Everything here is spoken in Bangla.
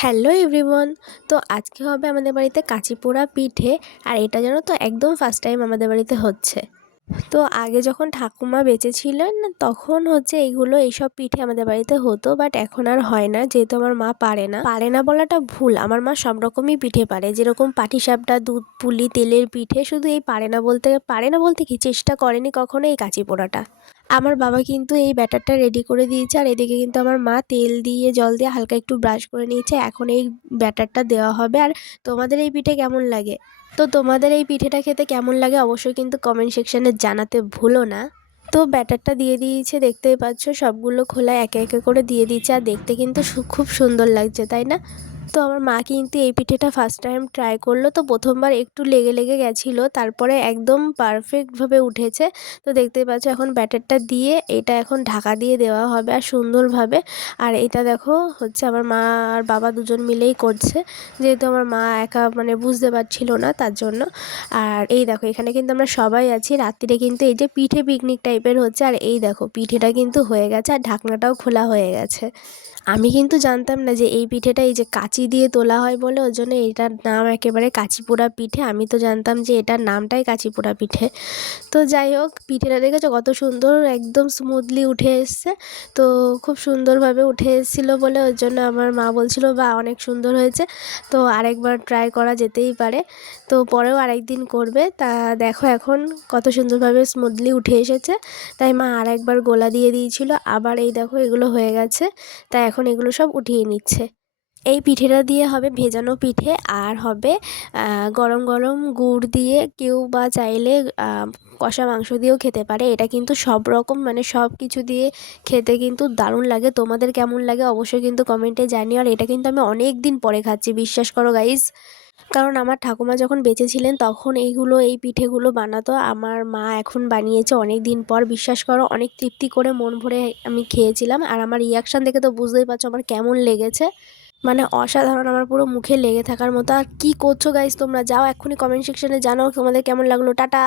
Hello everyone. তো আজকে হবে আমাদের বাড়িতে কাঁচি পোড়া পিঠে। আর এটা যেন তো একদম ফার্স্ট টাইম আমাদের বাড়িতে হচ্ছে। তো আগে যখন ঠাকুমা বেঁচে ছিলেন তখন হচ্ছে এইসব পিঠে আমাদের বাড়িতে হতো, বাট এখন আর হয় না, যেহেতু আমার মা পারে না বলাটা ভুল, আমার মা সব রকমই পিঠে পারে, যেরকম পাটিসাপটা, দুধ পুলি, তেলের পিঠে। শুধু এই পারে না বলতে কি চেষ্টা করেনি কখনো এই কাঁচি পোড়াটা। আমার বাবা কিন্তু এই ব্যাটারটা রেডি করে দিয়েছে, আর এদিকে কিন্তু আমার মা তেল দিয়ে জল দিয়ে হালকা একটু ব্রাশ করে নিয়েছে। এখন এই ব্যাটারটা দেওয়া হবে। আর তোমাদের এই পিঠে কেমন লাগে? তো তোমাদের এই পিঠেটা খেতে কেমন লাগে অবশ্যই কিন্তু কমেন্ট সেকশানে জানাতে ভুলো না। তো ব্যাটারটা দিয়ে দিয়েছে, দেখতেই পাচ্ছ সবগুলো খোলা একে একে করে দিয়ে দিয়েছে, আর দেখতে কিন্তু খুব সুন্দর লাগছে, তাই না? তো আমার মা কিন্তু এই পিঠেটা ফার্স্ট টাইম ট্রাই করলো, তো প্রথমবার একটু লেগে লেগে গেছিলো, তারপরে একদম পারফেক্টভাবে উঠেছে। তো দেখতেই পাচ্ছ এখন ব্যাটারটা দিয়ে এটা এখন ঢাকা দিয়ে দেওয়া হবে আর সুন্দরভাবে। আর এটা দেখো হচ্ছে আমার মা আর বাবা দুজন মিলেই করছে, যেহেতু আমার মা একা মানে বুঝতে পারছিল না তার জন্য। আর এই দেখো এখানে কিন্তু আমরা সবাই আছি, রাত্রিরে কিন্তু এই যে পিঠে পিকনিক টাইপের হচ্ছে। আর এই দেখো পিঠেটা কিন্তু হয়ে গেছে আর ঢাকনাটাও খোলা হয়ে গেছে। আমি কিন্তু জানতাম না যে এই পিঠেটা এই যে কাঁচি দিয়ে তোলা হয় বলে ওর জন্য এটার নাম একেবারে কাঁচি পোড়া পিঠে। আমি তো জানতাম যে এটার নামটাই কাঁচি পোড়া পিঠে। তো যাই হোক, পিঠেটা দেখেছো কত সুন্দর একদম স্মুথলি উঠে এসছে। তো খুব সুন্দরভাবে উঠে এসেছিলো বলে ওর জন্য আমার মা বলছিল বা অনেক সুন্দর হয়েছে, তো আরেকবার ট্রাই করা যেতেই পারে। তো পরেও আরেকদিন করবে। তা দেখো এখন কত সুন্দরভাবে স্মুথলি উঠে এসেছে, তাই মা আরেকবার গোলা দিয়ে দিয়েছিল। আবার এই দেখো এগুলো হয়ে গেছে, তাই এখন এগুলো সব উঠিয়ে নিচ্ছে। এই পিঠেটা দিয়ে হবে ভেজানো পিঠে, আর হবে গরম গরম গুড় দিয়ে, কেউ বা চাইলে কষা মাংস দিয়েও খেতে পারে। এটা কিন্তু সব রকম মানে সব কিছু দিয়ে খেতে কিন্তু দারুণ লাগে। তোমাদের কেমন লাগে অবশ্যই কিন্তু কমেন্টে জানিও। আর এটা কিন্তু আমি অনেক দিন পরে খাচ্ছি, বিশ্বাস করো গাইজ। কারণ আমার ঠাকুমা যখন বেঁচে ছিলেন তখন এই পিঠেগুলো বানাতো, আমার মা এখন বানিয়েছে অনেক দিন পর। বিশ্বাস করো অনেক তৃপ্তি করে মন ভরে আমি খেয়েছিলাম। আর আমার রিয়াকশান দেখে তো বুঝতেই পারছো আমার কেমন লেগেছে, মানে অসাধারণ, আমার পুরো মুখে লেগে থাকার মতো। আর কি করছো গাইজ তোমরা? যাও এক্ষুনি কমেন্ট সেকশনে জানাও তোমাদের কেমন লাগলো। টাটা।